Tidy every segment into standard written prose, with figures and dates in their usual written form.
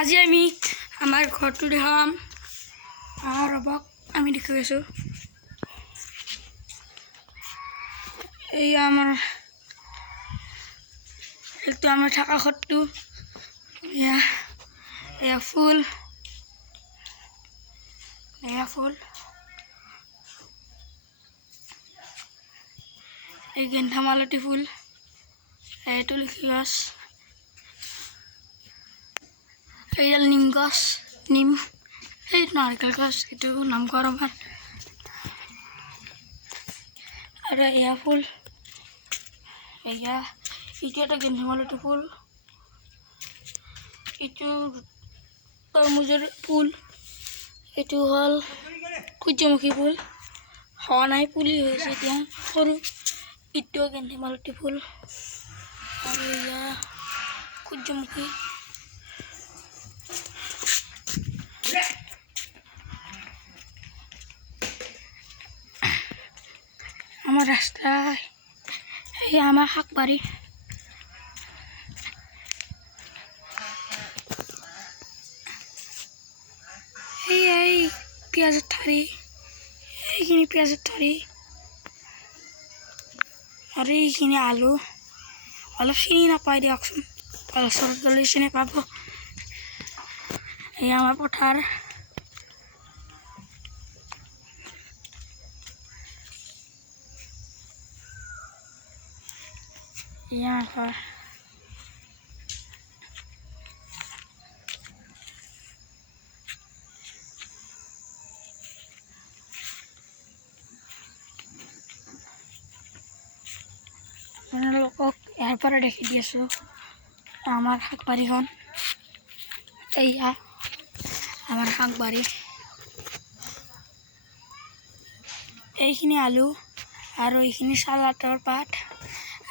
আজি আমি আমাৰ ঘৰটো দেখাম আৰু ৰ'বক আমি দেখুৱাই আছোঁ। এইয়া আমাৰ এইটো আমাৰ থকা ঘৰটো। এয়া ফুল, এই গেন্ধা মালতী ফুল, এই তুলসী গছ, এইডাল নিম গছ, এই নাৰিকল গছ, এইটো নাম কৰবাৰ। আৰু এয়া ফুল, এইটো এটা গেন্ধা মালতী ফুল, এইটো তৰমুজৰ ফুল, এইটো হ'ল সূৰ্যমুখী ফুল, হোৱা নাই পুলি হৈছে এতিয়া সৰু। এইটো গেন্ধা মালতী ফুল আৰু এয়া সূৰ্যমুখী। আমার রাস্তায় এই আমার শাক বাড়ি, এই পেঁয়াজের ঠারি, এইখানে পেঁয়াজের ঠারি আর এইখানে আলু। অলপ চিনি নাপাই দিয়কচোন, অলপ চলপ গ'লে চিনি পাব। এই আমার পথাৰ, এয়া ঘৰ। আপোনালোকক ইয়াৰ পৰা দেখি দি আছোঁ আমাৰ শাক বাৰীখন। এইয়া আমাৰ শাক বাৰী, এইখিনি আলু আৰু এইখিনি চালাডৰ পাত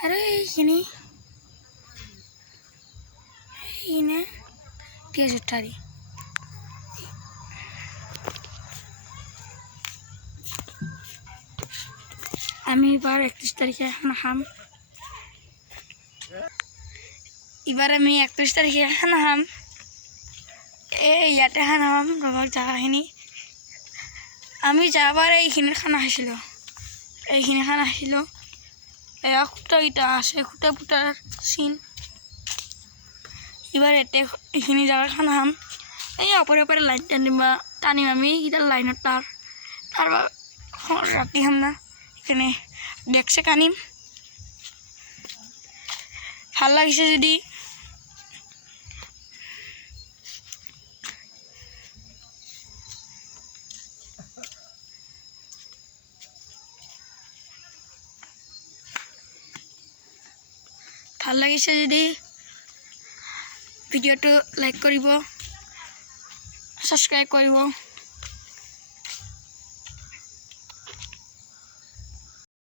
আৰু এইখিনি পেঁয়াজৰ ঠাৰি। আমি এবাৰ 31 তাৰিখে খানা খাম। ইয়াতে খানা খাম ৰ'বক জাগাখিনি। আমি যাবাৰ এইখিনিৰ খানা খাইছিলোঁ, এয়া খুঁটাকেইটা আছে, খুঁটা পুটাৰ চিন। এবাৰ ইয়াতে এইখিনি জাগাত খানা খাম। এই অপৰে লাইন টানিম আমি, এইকেইটা লাইনৰ তাৰ ৰাতি খাম না, সেইকাৰণে ডেক চেক আনিম। ভাল লাগিছে যদি ভিডিঅ'টো লাইক কৰিব, ছাবস্ক্ৰাইব কৰিব।